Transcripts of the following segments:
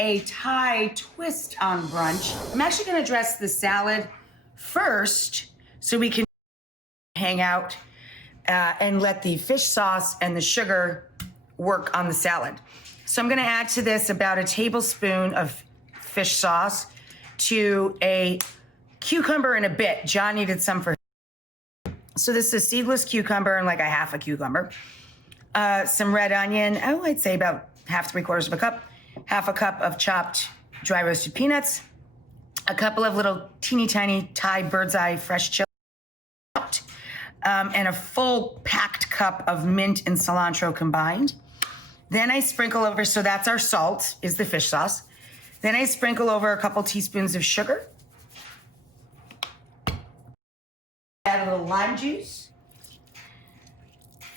a Thai twist on brunch. I'm actually gonna dress the salad first so we can hang out and let the fish sauce and the sugar work on the salad. So I'm gonna add to this about a tablespoon of fish sauce to a cucumber and a bit. John needed some for. So this is a seedless cucumber and like a half a cucumber. Some red onion, I'd say about half, 3/4 of a cup. Half a cup of chopped dry roasted peanuts. A couple of little teeny tiny Thai bird's eye fresh chili. And a full packed cup of mint and cilantro combined. Then I sprinkle over, so that's our salt, is the fish sauce. Then I sprinkle over a couple teaspoons of sugar. Add a little lime juice.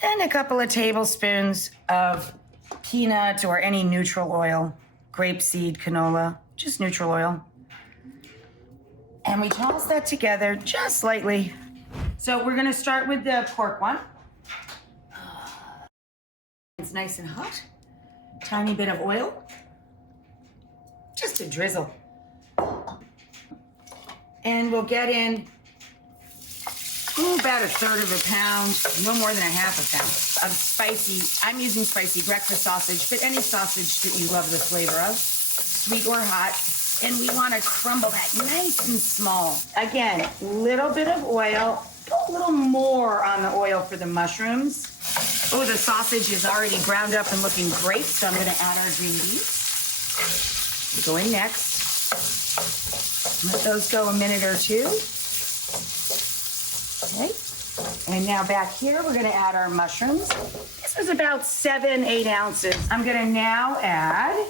And a couple of tablespoons of peanut or any neutral oil, grapeseed, canola, just neutral oil. And we toss that together just slightly. So we're gonna start with the pork one. It's nice and hot. Tiny bit of oil. Just a drizzle. And we'll get in about 1/3 of a pound, no more than a half a pound of spicy, I'm using spicy breakfast sausage, but any sausage that you love the flavor of, sweet or hot. And we wanna crumble that nice and small. Again, little bit of oil, go a little more on the oil for the mushrooms. Oh, the sausage is already ground up and looking great, so I'm gonna add our green beans. Go in next. Let those go a minute or two. Okay, and now back here, we're gonna add our mushrooms. This is about 7-8 ounces. I'm gonna now add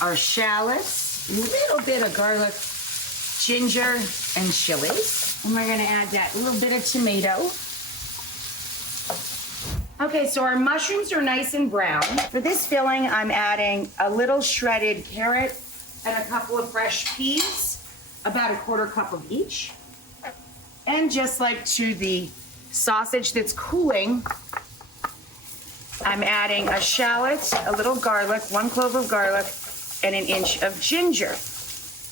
our shallots, a little bit of garlic, ginger, and chilies. And we're gonna add that little bit of tomato. Okay, so our mushrooms are nice and brown. For this filling, I'm adding a little shredded carrot and a couple of fresh peas, about 1/4 cup of each. And just like to the sausage that's cooling, I'm adding a shallot, a little garlic, 1 clove of garlic, and 1 inch of ginger.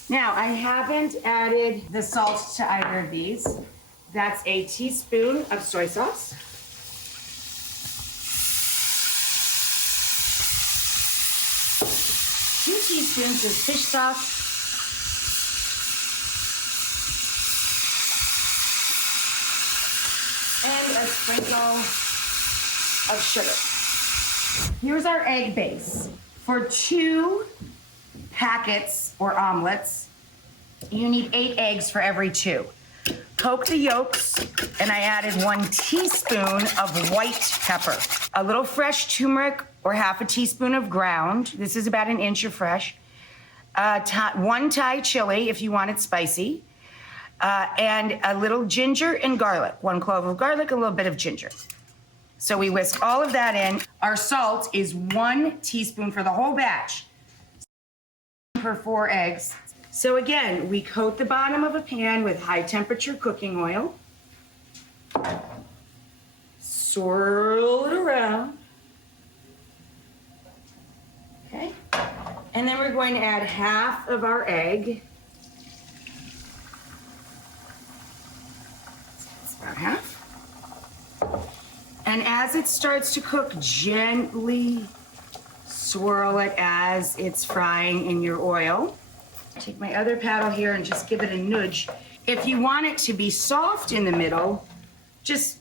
Now, I haven't added the salt to either of these. That's a teaspoon of soy sauce. 2 teaspoons of fish sauce. And a sprinkle of sugar. Here's our egg base. For 2 packets or omelets, you need 8 eggs for every 2. Poke the yolks, and I added 1 teaspoon of white pepper, a little fresh turmeric or half a teaspoon of ground. This is about 1 inch of fresh. 1 Thai chili if you want it spicy. And a little ginger and garlic, 1 clove of garlic, a little bit of ginger. So we whisk all of that in. Our salt is 1 teaspoon for the whole batch per 4 eggs. So again, we coat the bottom of a pan with high temperature cooking oil. Swirl it around. Okay. And then we're going to add half of our egg. About half. And as it starts to cook, gently swirl it as it's frying in your oil. Take my other paddle here and just give it a nudge. If you want it to be soft in the middle, just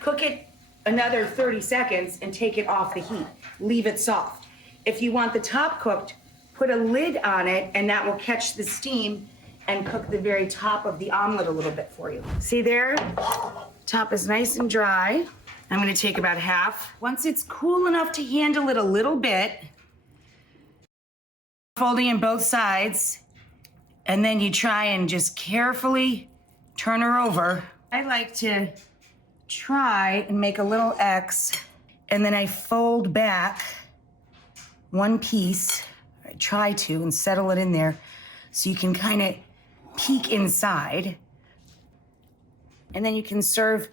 cook it another 30 seconds and take it off the heat. Leave it soft. If you want the top cooked, put a lid on it and that will catch the steam and cook the very top of the omelet a little bit for you. See there? Top is nice and dry. I'm gonna take about half. Once it's cool enough to handle it a little bit, folding in both sides, and then you try and just carefully turn her over. I like to try and make a little X, and then I fold back 1 piece. I try to and settle it in there so you can kind of peek inside. And then you can serve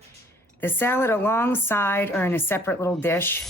the salad alongside or in a separate little dish.